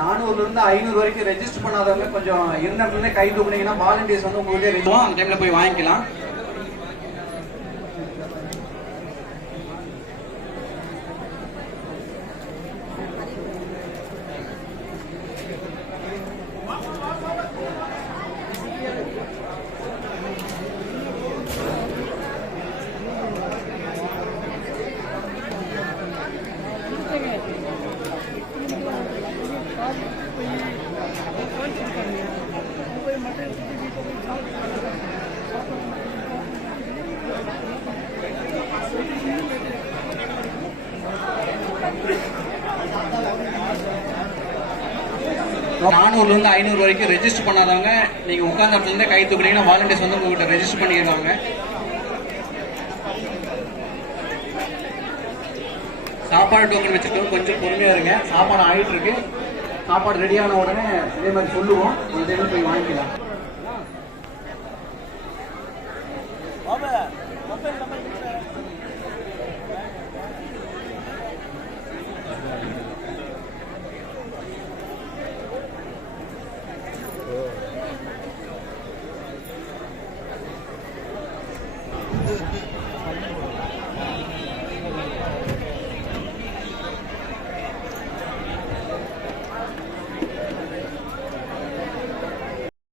400 இருந்து 500 வரைக்கும் ரெஜிஸ்டர் பண்ணாதவங்க கொஞ்சம் இருந்த இடத்துல கை தூக்குனீங்கன்னா வாலண்டியர்ஸ் வந்து உங்களுக்கு அந்த டைம்ல போய் வாங்கிக்கலாம். நானூறுல இருந்து 500 வரைக்கும் ரெஜிஸ்டர் பண்ணாதவங்க நீங்க உட்கார்ந்த இடத்துல இருந்து கை தூக்குனீங்கன்னா வாலண்டியர்ஸ் வந்து உங்ககிட்ட ரெஜிஸ்டர் பண்ணிடுவாங்க. சாப்பாடு டோக்கன் வச்சிருக்கோம், கொஞ்சம் பொறுமையா இருங்க. சாப்பாடு ஆயிட்டு இருக்கு. சாப்பாடு ரெடியான உடனே இதே மாதிரி சொல்லுவோம், இதே போய் வாங்கிக்கலாம்.